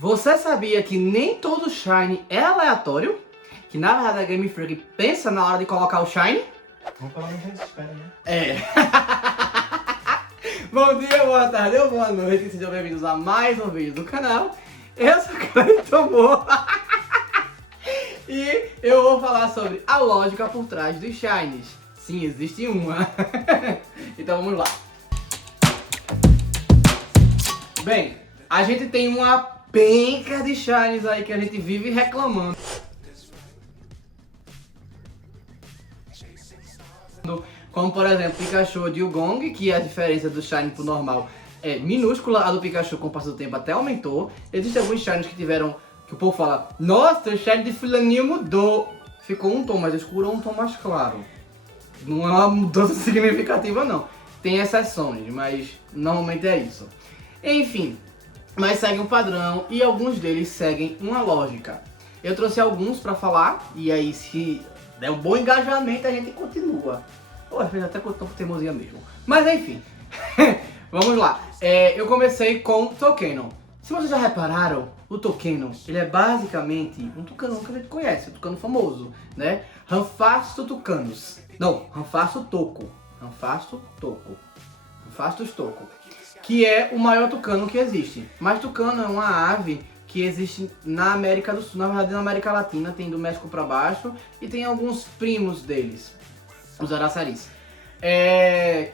Você sabia que nem todo Shine é aleatório? Que na verdade a Game Freak pensa na hora de colocar o Shine? Vamos falar mais gente espera, né? É. Bom dia, boa tarde ou boa noite, sejam bem-vindos a mais um vídeo do canal. Eu sou o Cleiton Moura e eu vou falar sobre a lógica por trás dos Shines. Sim, existe uma. Então vamos lá. Bem, a gente tem uma penca de Shines aí que a gente vive reclamando. Como por exemplo, Pikachu de Dewgong, que a diferença do Shine pro normal é minúscula, a do Pikachu com o passar do tempo até aumentou. Existem alguns Shines que tiveram, que o povo fala, nossa, o Shine de fulaninho mudou. Ficou um tom mais escuro ou um tom mais claro. Não é uma mudança significativa não. Tem exceções, mas normalmente é isso. Enfim, mas segue um padrão e alguns deles seguem uma lógica. Eu trouxe alguns pra falar e aí se der um bom engajamento a gente continua. Pô, fez até com teimosia mesmo. Mas enfim, vamos lá. Eu comecei com Toucannon. Se vocês já repararam, o Toucannon, ele é basicamente um tucano que a gente conhece, um tucano famoso, né? Ranfasto tucanos. Não, Ranfasto toco. Ranfasto toco. Ranfastos toco. Que é o maior tucano que existe. Mas tucano é uma ave que existe na América do Sul, na verdade na América Latina, tem do México pra baixo e tem alguns primos deles, os araçaris.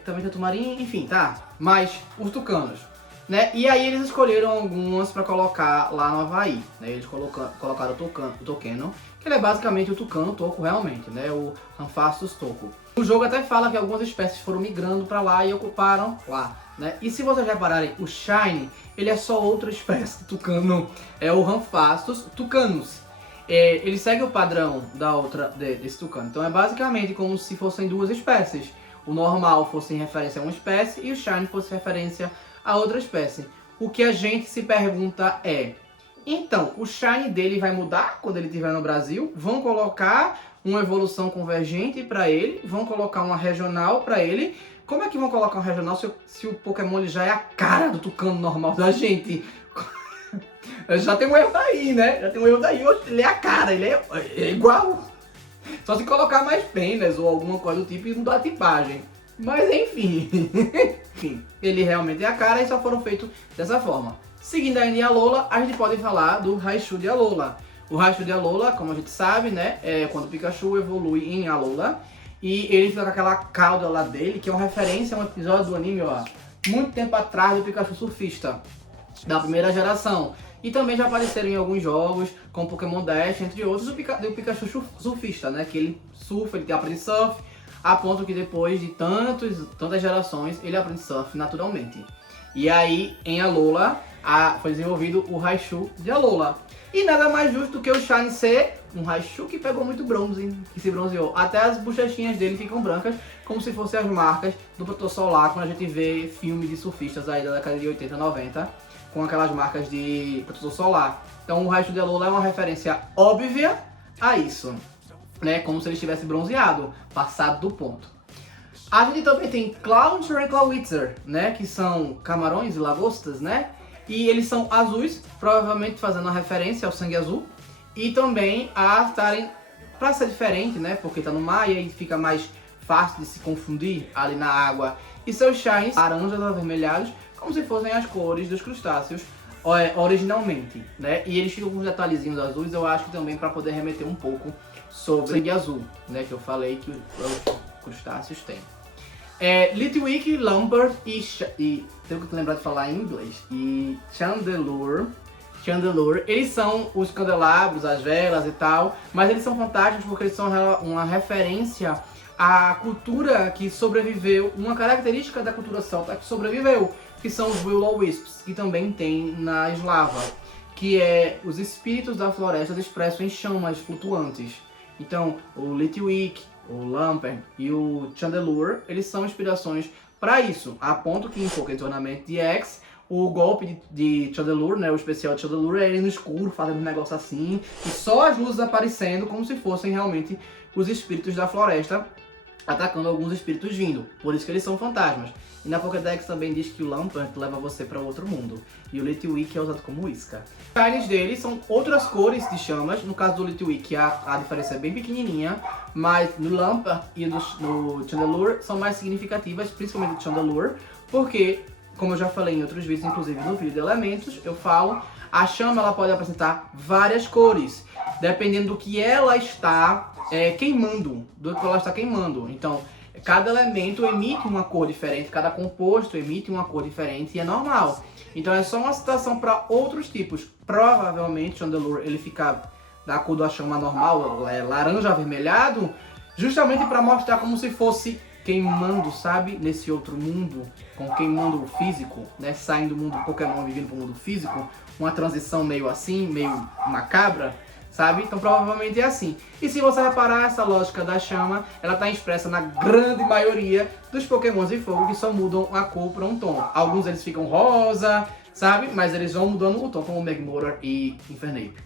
Também tem tumarim, enfim, tá? Mas os tucanos, né? E aí eles escolheram algumas pra colocar lá no Havaí, né? Eles colocaram o Toucannon, que ele é basicamente o tucano toco realmente, né? O Ranfastos toco. O jogo até fala que algumas espécies foram migrando pra lá e ocuparam lá, né? E se vocês repararem, o Shine, ele é só outra espécie de tucano, é o Ranfastos tucanus. Ele segue o padrão desse tucano, então é basicamente como se fossem duas espécies. O normal fosse em referência a uma espécie e o Shine fosse referência a outra espécie. O que a gente se pergunta é, então, o Shine dele vai mudar quando ele estiver no Brasil? Vão colocar uma evolução convergente para ele? Vão colocar uma regional para ele? Como é que vão colocar um regional se o Pokémon ele já é a cara do tucano normal da gente? Já tem um erro daí, né? Já tem um erro daí. Ele é a cara, ele é igual. Só se colocar mais penas ou alguma coisa do tipo e mudar a tipagem. Mas enfim. Enfim, ele realmente é a cara e só foram feitos dessa forma. Seguindo ainda em Alola, a gente pode falar do Raichu de Alola. O Raichu de Alola, como a gente sabe, né? É quando o Pikachu evolui em Alola. E ele fica com aquela cauda lá dele, que é uma referência a um episódio do anime, ó. Muito tempo atrás do Pikachu surfista. Da primeira geração. E também já apareceram em alguns jogos, como Pokémon Dash, entre outros, o Pikachu surfista, né? Que ele surfa, ele aprende surf, a ponto que depois de tantas gerações, ele aprende surf naturalmente. E aí, em Alola, foi desenvolvido o Raichu de Alola. E nada mais justo do que o Shine ser um Raichu que pegou muito bronze, que se bronzeou. Até as bochechinhas dele ficam brancas, como se fossem as marcas do protetor solar, quando a gente vê filme de surfistas aí da década de 80, 90, com aquelas marcas de protetor solar. Então o Raichu de Alola é uma referência óbvia a isso, né? Como se ele estivesse bronzeado, passado do ponto. A gente também tem Clauncher e Clawitzer, né? Que são camarões e lagostas, né? E eles são azuis, provavelmente fazendo uma referência ao sangue azul. E também a estarem, pra ser diferente, né? Porque tá no mar e aí fica mais fácil de se confundir ali na água. E seus shines laranjas avermelhados, como se fossem as cores dos crustáceos originalmente, né? E eles ficam com uns detalhezinhos azuis, eu acho que também para poder remeter um pouco sobre sangue azul, né? Que eu falei que os crustáceos têm. Litwick, Lumpert e tenho que lembrar de falar em inglês, e Chandelure, eles são os candelabros, as velas e tal, mas eles são fantásticos porque eles são uma referência à cultura que sobreviveu, uma característica da cultura celta que sobreviveu, que são os Will-O-Wisps, que também tem na Eslava, que é os espíritos da floresta expressos em chamas flutuantes. Então, o Litwick, o Lumpert e o Chandelure, eles são inspirações para isso, a ponto que em Pokémon Tournament DX, o golpe de Chandelure, né, o especial de Chandelure, é ele no escuro, fazendo um negócio assim, e só as luzes aparecendo como se fossem realmente os espíritos da floresta atacando alguns espíritos vindo. Por isso que eles são fantasmas. E na Pokédex também diz que o Lampert leva você para outro mundo. E o Litwick é usado como isca. Os shinies deles são outras cores de chamas. No caso do Litwick a diferença é bem pequenininha. Mas no Lampert e no Chandelure são mais significativas, principalmente do Chandelure. Porque, como eu já falei em outros vídeos, inclusive no vídeo de elementos, eu falo, a chama ela pode apresentar várias cores. Dependendo do que ela está queimando. Do que ela está queimando. Então, cada elemento emite uma cor diferente, cada composto emite uma cor diferente e é normal. Então é só uma citação para outros tipos. Provavelmente o Chandelure ele fica da cor da chama normal, laranja avermelhado, justamente para mostrar como se fosse queimando, sabe? Nesse outro mundo, queimando o físico, né? Saindo do mundo Pokémon e vindo para o mundo físico, uma transição meio assim, meio macabra. Sabe? Então provavelmente é assim. E se você reparar, essa lógica da chama, ela está expressa na grande maioria dos Pokémons de fogo que só mudam a cor para um tom. Alguns eles ficam rosa, sabe? Mas eles vão mudando o tom, como o Magmortar e Infernape.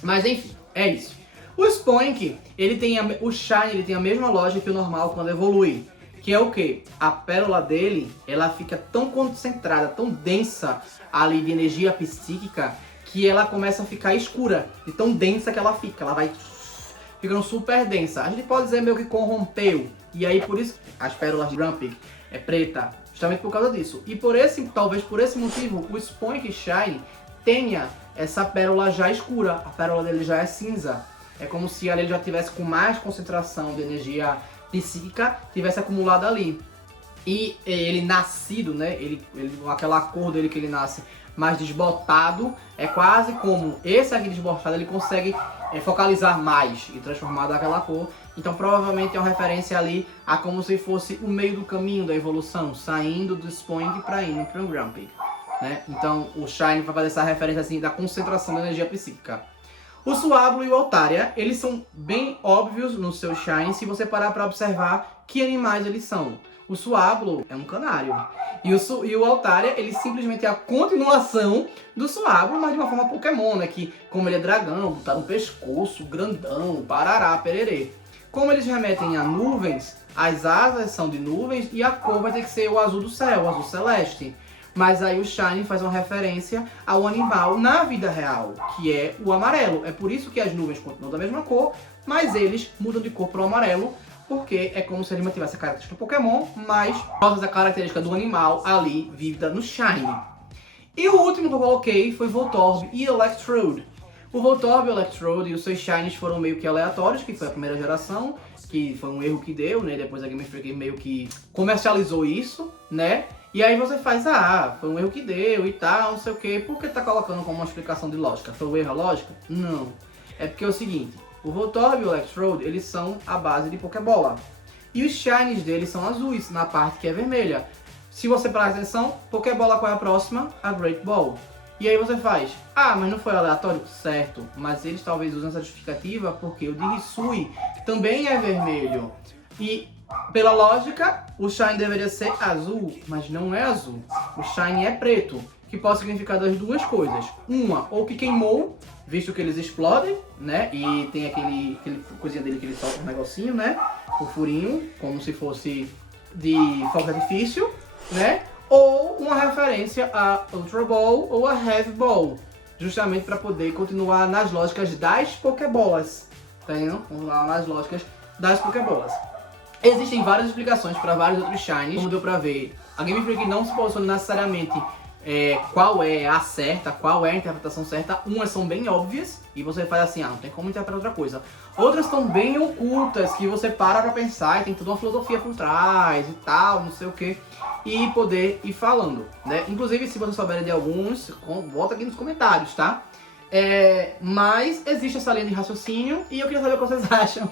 Mas enfim, é isso. O Spoink, o Shine, ele tem a mesma lógica que o normal quando evolui. Que é o que? A pérola dele, ela fica tão concentrada, tão densa ali de energia psíquica, que ela começa a ficar escura, de tão densa que ela fica. Ela vai ficando super densa. A gente pode dizer meio que corrompeu. E aí por isso as pérolas de Grumpig é preta, justamente por causa disso. E talvez por esse motivo, o Spoink Shine tenha essa pérola já escura. A pérola dele já é cinza. É como se ele já tivesse com mais concentração de energia psíquica, tivesse acumulado ali. E ele nascido, né? Aquela cor dele que ele nasce mais desbotado, é quase como esse aqui desbotado, ele consegue focalizar mais e transformar daquela cor. Então provavelmente é uma referência ali a como se fosse o meio do caminho da evolução, saindo do Spoink para indo para o Grumpig, né? Então o Shine vai fazer essa referência assim da concentração da energia psíquica. O Swablu e o Altaria, eles são bem óbvios no seu Shine se você parar para observar que animais eles são. O Swablu é um canário. E o Altaria, ele simplesmente é a continuação do Swablu, mas de uma forma Pokémon, né? Que, como ele é dragão, botaram um pescoço grandão, parará, pererê. Como eles remetem a nuvens, as asas são de nuvens e a cor vai ter que ser o azul do céu, o azul celeste. Mas aí o Shine faz uma referência ao animal na vida real, que é o amarelo. É por isso que as nuvens continuam da mesma cor, mas eles mudam de cor para o amarelo, porque é como se ele mantivesse a característica do Pokémon, mas por causa da característica do animal ali vivida no Shine. E o último que eu coloquei foi Voltorb e Electrode. O Voltorb e o Electrode e os seus Shines foram meio que aleatórios, que foi a primeira geração, que foi um erro que deu, né? Depois a Game Freak meio que comercializou isso, né? E aí você faz, foi um erro que deu e tal, não sei o que. Por que tá colocando como uma explicação de lógica? Foi um erro a lógica? Não. É porque é o seguinte, o Voltorb e o Electrode, eles são a base de Pokébola. E os Shinies deles são azuis, na parte que é vermelha. Se você prestar atenção, Pokébola qual é a próxima? A Great Ball. E aí você faz, mas não foi aleatório? Certo, mas eles talvez usem essa justificativa porque o de Hisui também é vermelho. E pela lógica, o Shine deveria ser azul, mas não é azul. O Shine é preto, que pode significar das duas coisas. Uma, ou que queimou, visto que eles explodem, né? E tem aquele coisinha dele que ele solta um negocinho, né? O furinho, como se fosse de fogo de artifício, né? Ou uma referência a Ultra Ball ou a Heavy Ball, justamente para poder continuar nas lógicas das Pokébolas, tá entendendo? Continuar nas lógicas das Pokébolas. Existem várias explicações para vários outros Shinies, como deu pra ver. A Game Freak não se posiciona necessariamente qual é a certa, qual é a interpretação certa. Umas são bem óbvias e você faz assim, não tem como interpretar outra coisa. Outras estão bem ocultas, que você para pra pensar e tem toda uma filosofia por trás e tal, não sei o que. E poder ir falando, né? Inclusive, se você souber de alguns, bota aqui nos comentários, tá? Mas existe essa linha de raciocínio e eu queria saber o que vocês acham.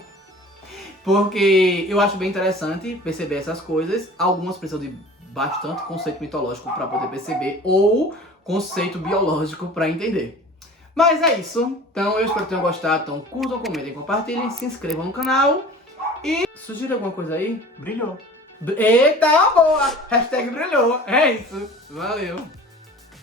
Porque eu acho bem interessante perceber essas coisas. Algumas precisam de bastante conceito mitológico para poder perceber, ou conceito biológico para entender. Mas é isso. Então eu espero que tenham gostado. Então curtam, comentem, compartilhem, se inscrevam no canal. E sugira alguma coisa aí? Brilhou. Eita, boa! Hashtag brilhou. É isso. Valeu.